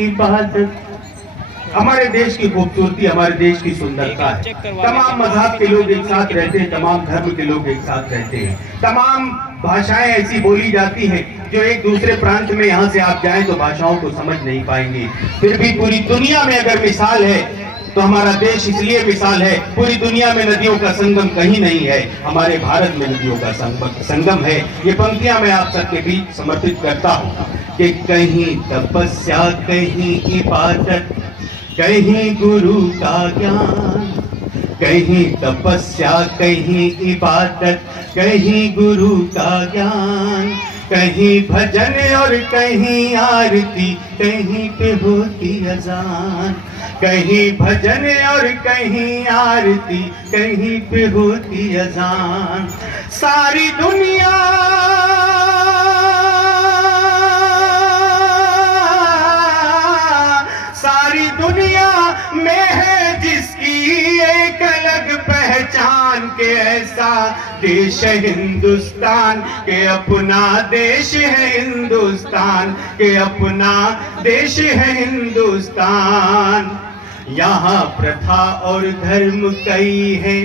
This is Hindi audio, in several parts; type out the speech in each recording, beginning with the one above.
इबादत। हमारे देश की खूबसूरती, हमारे देश की सुंदरता है। तमाम मजहब के लोग एक साथ रहते हैं, तमाम धर्म के लोग एक साथ रहते हैं, तमाम भाषाएं ऐसी बोली जाती हैं जो एक दूसरे प्रांत में यहाँ से आप जाएं तो भाषाओं को समझ नहीं पाएंगे। फिर भी पूरी दुनिया में अगर मिसाल है तो हमारा देश इसलिए मिसाल है। पूरी दुनिया में नदियों का संगम कहीं नहीं है, हमारे भारत में नदियों का संगम है। ये पंक्तियां मैं आप सबके बीच समर्पित करता हूँ कि कहीं तपस्या, कहीं इबादत, कहीं गुरु का ज्ञान, कहीं तपस्या, कहीं इबादत, कहीं गुरु का ज्ञान, कहीं भजन और कहीं आरती, कहीं पे होती अजान, कहीं भजन और कहीं आरती, कहीं पे होती अजान। सारी दुनिया में है जिसकी एक अलग पहचान, के ऐसा देश है हिंदुस्तान, के अपना देश है हिंदुस्तान, के अपना देश है हिंदुस्तान। यहाँ प्रथा और धर्म कई है,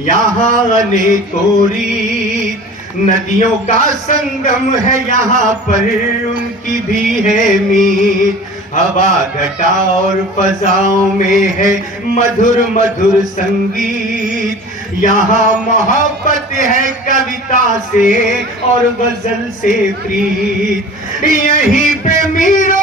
यहाँ अनेकों रीत, नदियों का संगम है यहाँ पर, उनकी भी है मीत। हवा, घटा और फजाओं में है मधुर मधुर संगीत, यहाँ मोहब्बत है कविता से और गजल से प्रीत। यहीं पे मीरा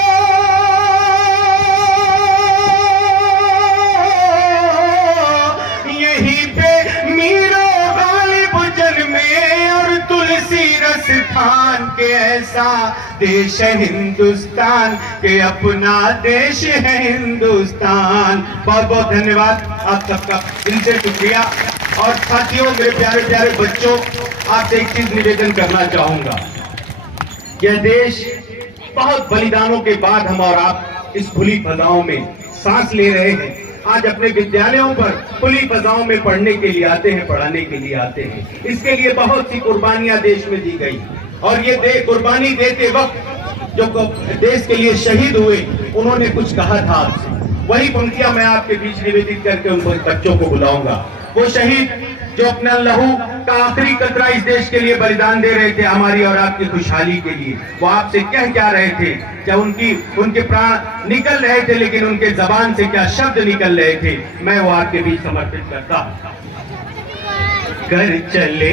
खान, के ऐसा देश है हिंदुस्तान, के अपना देश है हिंदुस्तान। बहुत बहुत धन्यवाद आप सबका, दिल से शुक्रिया। और साथियों, मेरे प्यारे प्यारे बच्चों, आपसे एक चीज निवेदन करना चाहूंगा। यह देश बहुत बलिदानों के बाद हम और आप इस खुली फजाओं में सांस ले रहे हैं। आज अपने विद्यालयों पर खुली फजाओं में पढ़ने के लिए आते हैं, पढ़ाने के लिए आते हैं। इसके लिए बहुत सी कुर्बानियां देश में दी गई, और ये कुर्बानी देते वक्त जो देश के लिए शहीद हुए, उन्होंने कुछ कहा था आपसे। वही पंक्तियां मैं आपके बीच निवेदित करके उन बच्चों को बुलाऊंगा। वो शहीद जो अपना लहू का आखिरी कतरा इस देश के लिए बलिदान दे रहे थे, हमारी और आपकी खुशहाली के लिए, वो आपसे कह क्या रहे थे, क्या उनके प्राण निकल रहे थे, लेकिन उनके जबान से क्या शब्द निकल रहे थे, मैं वो आपके बीच समर्पित करता हूं। कर चले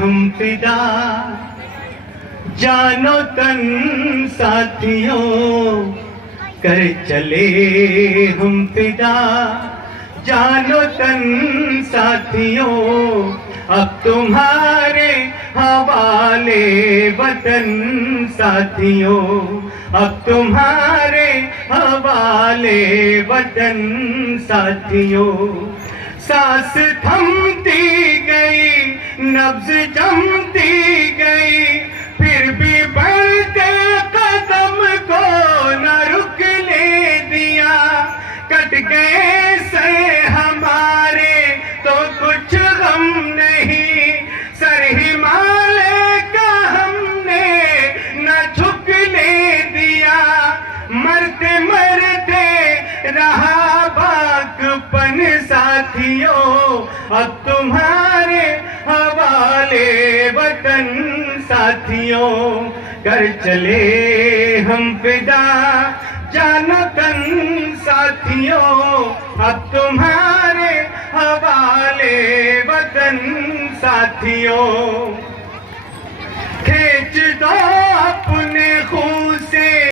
हम फिदा जानो तन साथियों, कर चले हम फिदा जानो तन साथियों, अब तुम्हारे हवाले वतन साथियों, अब तुम्हारे हवाले वतन साथियों। सांस थमती गई, नब्ज जमती गई, फिर भी बढ़ते कदम को न रुकने दिया। कट गए से हमारे तो कुछ गम नहीं, सर हिमालय का हमने न झुकने दिया। मरते मरते रहा बाकपन साथियों, अब तुम्हारे हवाले वतन साथियों। कर चले हम फिदा जानो तन साथियों, अब तुम्हारे हवाले वतन साथियों। खींच दो